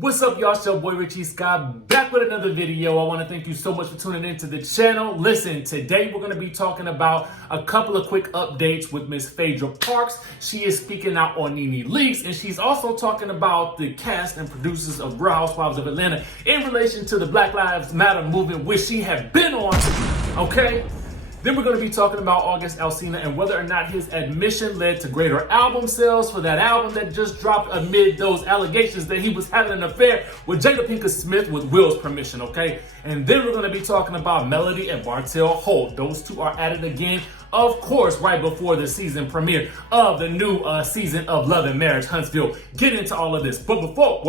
What's up, y'all? It's your boy Richie Scott back with another video. I want to thank you so much for tuning into the channel. Listen, today we're going to be talking about a couple of quick updates with Miss Phaedra Parks. She is speaking out on Nene leaks, and she's also talking about the cast and producers of Real Housewives of Atlanta in relation to the Black Lives Matter movement, which she had been on. Okay. Then we're going to be talking about August Alsina and whether or not his admission led to greater album sales for that album that just dropped amid those allegations that he was having an affair with Jada Pinkett Smith with Will's permission, okay? And then we're going to be talking about Melody and Martell Holt. Those two are at it again, of course, right before the season premiere of the new season of Love and Marriage, Huntsville. Get into all of this. But before,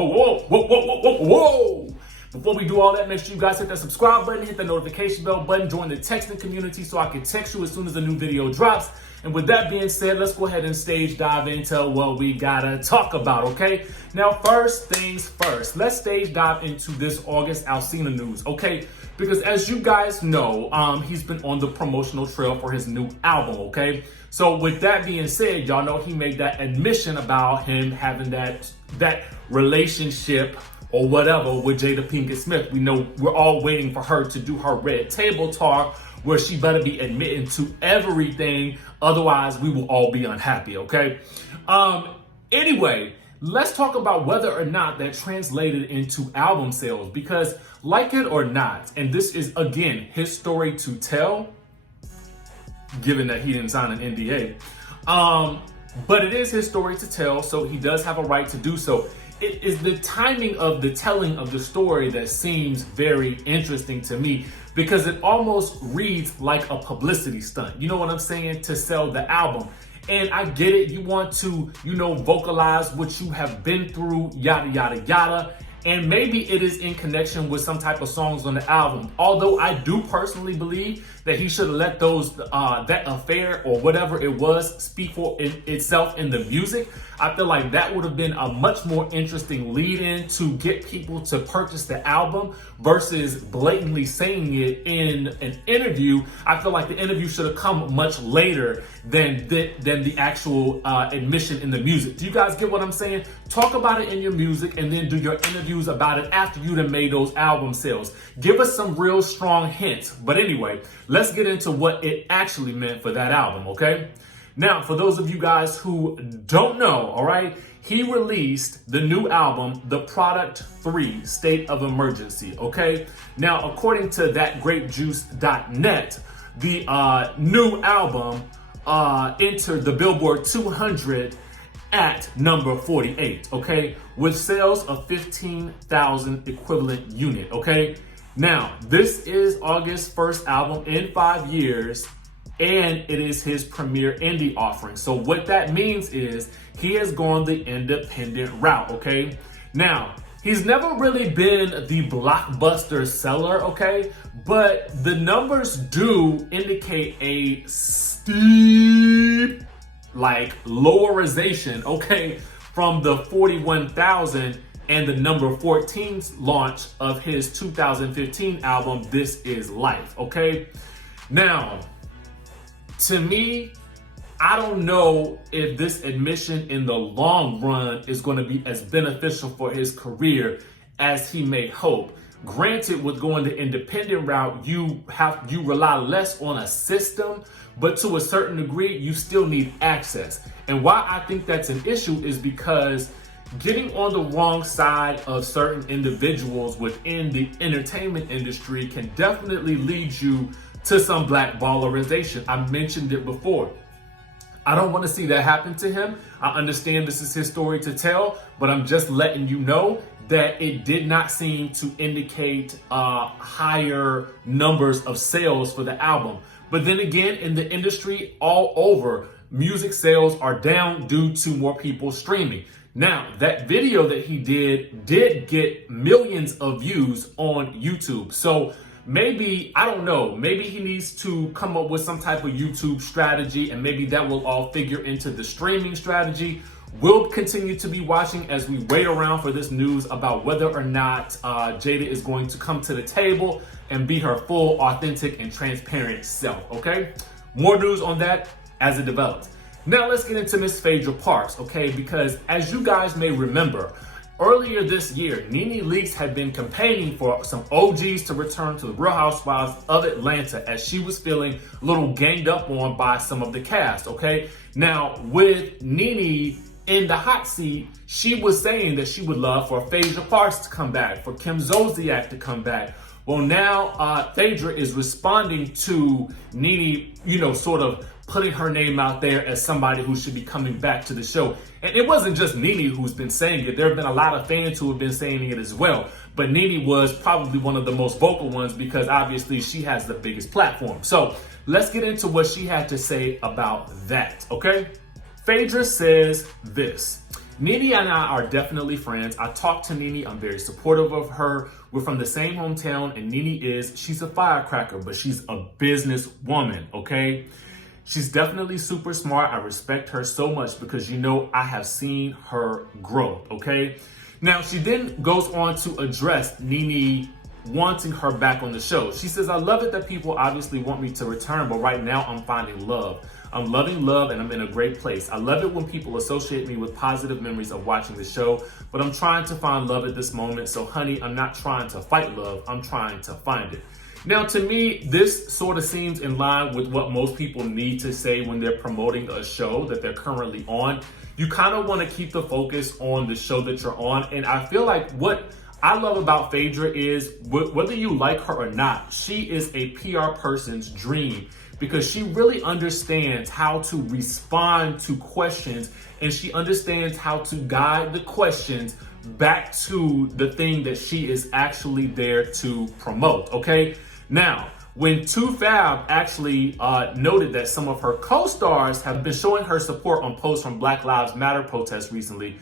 before we do all that, make sure you guys hit that subscribe button, hit the notification bell button, join the texting community so I can text you as soon as a new video drops. And with that being said, let's go ahead and stage dive into what we gotta talk about, okay? Now, first things first, let's stage dive into this August Alsina news, okay? Because as you guys know, he's been on the promotional trail for his new album, okay? So with that being said, y'all know he made that admission about him having that relationship or whatever with Jada Pinkett Smith. We know we're all waiting for her to do her red table talk where she better be admitting to everything. Otherwise, we will all be unhappy, okay? Anyway, let's talk about whether or not that translated into album sales, because like it or not, and this is, again, his story to tell, given that he didn't sign an NDA, but it is his story to tell, so he does have a right to do so. It is the timing of the telling of the story that seems very interesting to me, because it almost reads like a publicity stunt. You know what I'm saying? To sell the album. And I get it. You want to, vocalize what you have been through, yada, yada, yada. And maybe it is in connection with some type of songs on the album. Although I do personally believe that he should have let those, that affair or whatever it was speak for itself in the music. I feel like that would have been a much more interesting lead-in to get people to purchase the album versus blatantly saying it in an interview. I feel like the interview should have come much later than the actual admission in the music. Do you guys get what I'm saying? Talk about it in your music and then do your interviews about it after you done made those album sales. Give us some real strong hints. But anyway, let's get into what it actually meant for that album, okay? Now, for those of you guys who don't know, all right, he released the new album, The Product 3, State of Emergency, okay? Now, according to thatgrapejuice.net, the new album entered the Billboard 200 at number 48, okay? With sales of 15,000 equivalent unit, okay? Now, this is August's first album in 5 years, and it is his premiere indie offering. So what that means is he has gone the independent route, okay? Now, he's never really been the blockbuster seller, okay? But the numbers do indicate a steep, lowerization, okay? From the 41,000 and the number 14 launch of his 2015 album, This Is Life, okay? Now, to me, I don't know if this admission in the long run is going to be as beneficial for his career as he may hope. Granted, with going the independent route, you rely less on a system, but to a certain degree, you still need access. And why I think that's an issue is because getting on the wrong side of certain individuals within the entertainment industry can definitely lead you to some blackballerization. I mentioned it before. I don't want to see that happen to him. I understand this is his story to tell, but I'm just letting you know that it did not seem to indicate higher numbers of sales for the album. But then again, in the industry all over, music sales are down due to more people streaming. Now, that video that he did get millions of views on YouTube. So maybe, I don't know, maybe he needs to come up with some type of YouTube strategy, and maybe that will all figure into the streaming strategy. We'll continue to be watching as we wait around for this news about whether or not Jada is going to come to the table and be her full, authentic, and transparent self, okay? More news on that as it develops. Now let's get into Miss Phaedra Parks, okay? Because as you guys may remember, Earlier this year, Nene Leakes had been campaigning for some OGs to return to the Real Housewives of Atlanta as she was feeling a little ganged up on by some of the cast, okay? Now, with Nene in the hot seat, she was saying that she would love for Phaedra Parks to come back, for Kim Zolciak to come back. Well, now Phaedra is responding to Nene, sort of putting her name out there as somebody who should be coming back to the show. And it wasn't just Nene who's been saying it. There have been a lot of fans who have been saying it as well. But Nene was probably one of the most vocal ones because obviously she has the biggest platform. So let's get into what she had to say about that, okay? Phaedra says this: Nene and I are definitely friends. I talk to Nene. I'm very supportive of her. We're from the same hometown, and she's a firecracker, but she's a businesswoman, okay? She's definitely super smart. I respect her so much because, I have seen her growth, okay? Now, she then goes on to address Nene wanting her back on the show. She says, I love it that people obviously want me to return, but right now I'm finding love. I'm loving love and I'm in a great place. I love it when people associate me with positive memories of watching the show, but I'm trying to find love at this moment. So honey, I'm not trying to fight love. I'm trying to find it. Now, to me, this sort of seems in line with what most people need to say when they're promoting a show that they're currently on. You kind of want to keep the focus on the show that you're on. And I feel like what I love about Phaedra is whether you like her or not, she is a PR person's dream because she really understands how to respond to questions and she understands how to guide the questions back to the thing that she is actually there to promote, okay? Now, when 2Fab actually noted that some of her co-stars have been showing her support on posts from Black Lives Matter protests recently,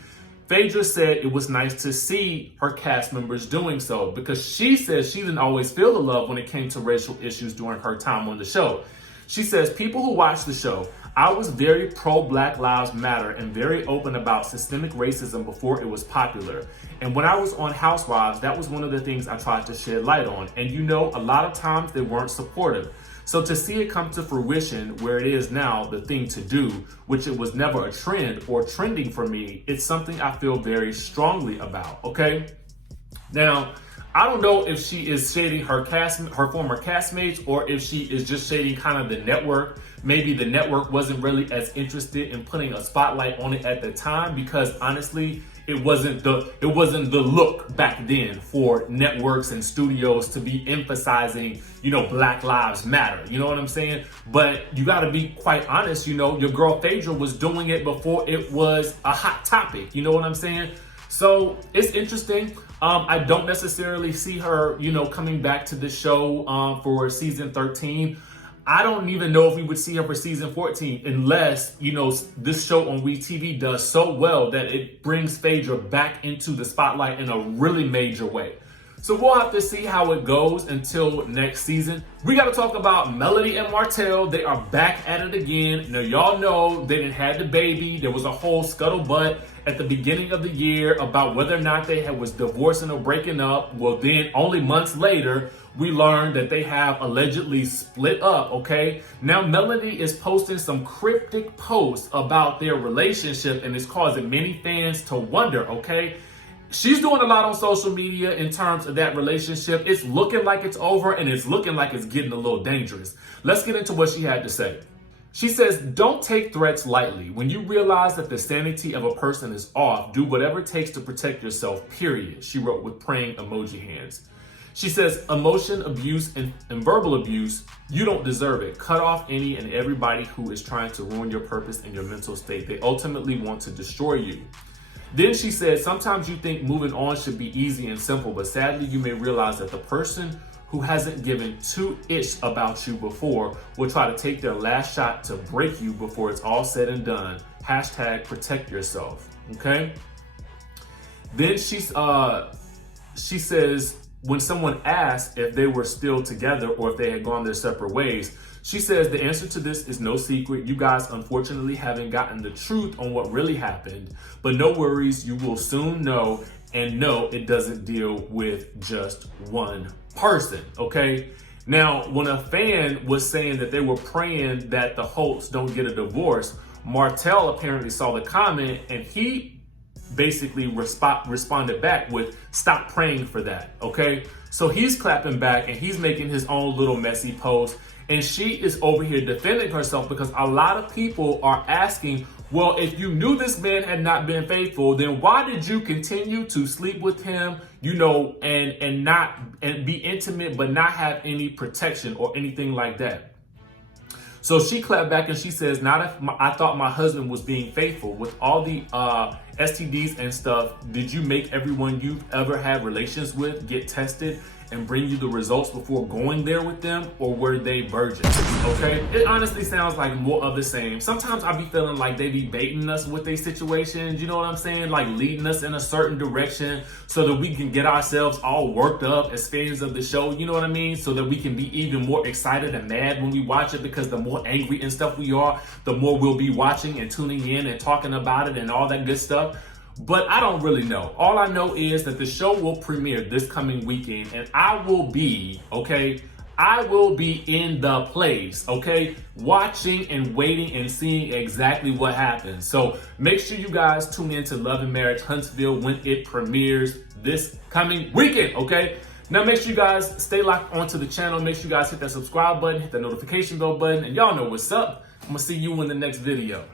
Phaedra said it was nice to see her cast members doing so because she says she didn't always feel the love when it came to racial issues during her time on the show. She says, people who watch the show, I was very pro Black Lives Matter and very open about systemic racism before it was popular. And when I was on Housewives, that was one of the things I tried to shed light on. And a lot of times they weren't supportive. So to see it come to fruition where it is now the thing to do, which it was never a trend or trending for me, it's something I feel very strongly about, okay? Now, I don't know if she is shading her former castmates or if she is just shading kind of the network. Maybe the network wasn't really as interested in putting a spotlight on it at the time because honestly, it wasn't the look back then for networks and studios to be emphasizing, Black Lives Matter. You know what I'm saying? But you got to be quite honest, your girl Phaedra was doing it before it was a hot topic. You know what I'm saying? So it's interesting. I don't necessarily see her, coming back to the show for season 13. I don't even know if we would see her for season 14 unless, this show on WeTV does so well that it brings Phaedra back into the spotlight in a really major way. So we'll have to see how it goes until next season. We got to talk about Melody and Martell. They are back at it again. Now, y'all know they didn't have the baby. There was a whole scuttlebutt at the beginning of the year about whether or not they was divorcing or breaking up. Well, then only months later, we learned that they have allegedly split up, okay? Now, Melody is posting some cryptic posts about their relationship and it's causing many fans to wonder, okay? She's doing a lot on social media in terms of that relationship. It's looking like it's over and it's looking like it's getting a little dangerous. Let's get into what she had to say. She says, don't take threats lightly. When you realize that the sanity of a person is off, do whatever it takes to protect yourself, period. She wrote with praying emoji hands. She says, emotion abuse and verbal abuse, you don't deserve it. Cut off any and everybody who is trying to ruin your purpose and your mental state. They ultimately want to destroy you. Then she said, sometimes you think moving on should be easy and simple, but sadly you may realize that the person who hasn't given two ish about you before will try to take their last shot to break you before it's all said and done. Hashtag protect yourself, okay? Then she says, when someone asked if they were still together or if they had gone their separate ways, she says the answer to this is no secret. You guys unfortunately haven't gotten the truth on what really happened, but no worries, you will soon know, and no, it doesn't deal with just one person, okay? Now, when a fan was saying that they were praying that the Holts don't get a divorce, Martell apparently saw the comment and he basically responded back with, stop praying for that, okay? So he's clapping back and he's making his own little messy post. And she is over here defending herself because a lot of people are asking, well, if you knew this man had not been faithful, then why did you continue to sleep with him, you know, and be intimate, but not have any protection or anything like that? So she clapped back and she says, I thought my husband was being faithful. With all the STDs and stuff, did you make everyone you've ever had relations with get tested and bring you the results before going there with them, or were they virgins? Okay, it honestly sounds like more of the same. Sometimes I be feeling like they be baiting us with these situations, you know what I'm saying? Like leading us in a certain direction so that we can get ourselves all worked up as fans of the show, you know what I mean? So that we can be even more excited and mad when we watch it, because the more angry and stuff we are, the more we'll be watching and tuning in and talking about it and all that good stuff. But I don't really know. All I know is that the show will premiere this coming weekend, and I will be, okay, I will be in the place, okay, watching and waiting and seeing exactly what happens. So make sure you guys tune in to Love and Marriage Huntsville when it premieres this coming weekend, okay? Now make sure you guys stay locked onto the channel. Make sure you guys hit that subscribe button, hit that notification bell button, and y'all know what's up. I'm gonna see you in the next video.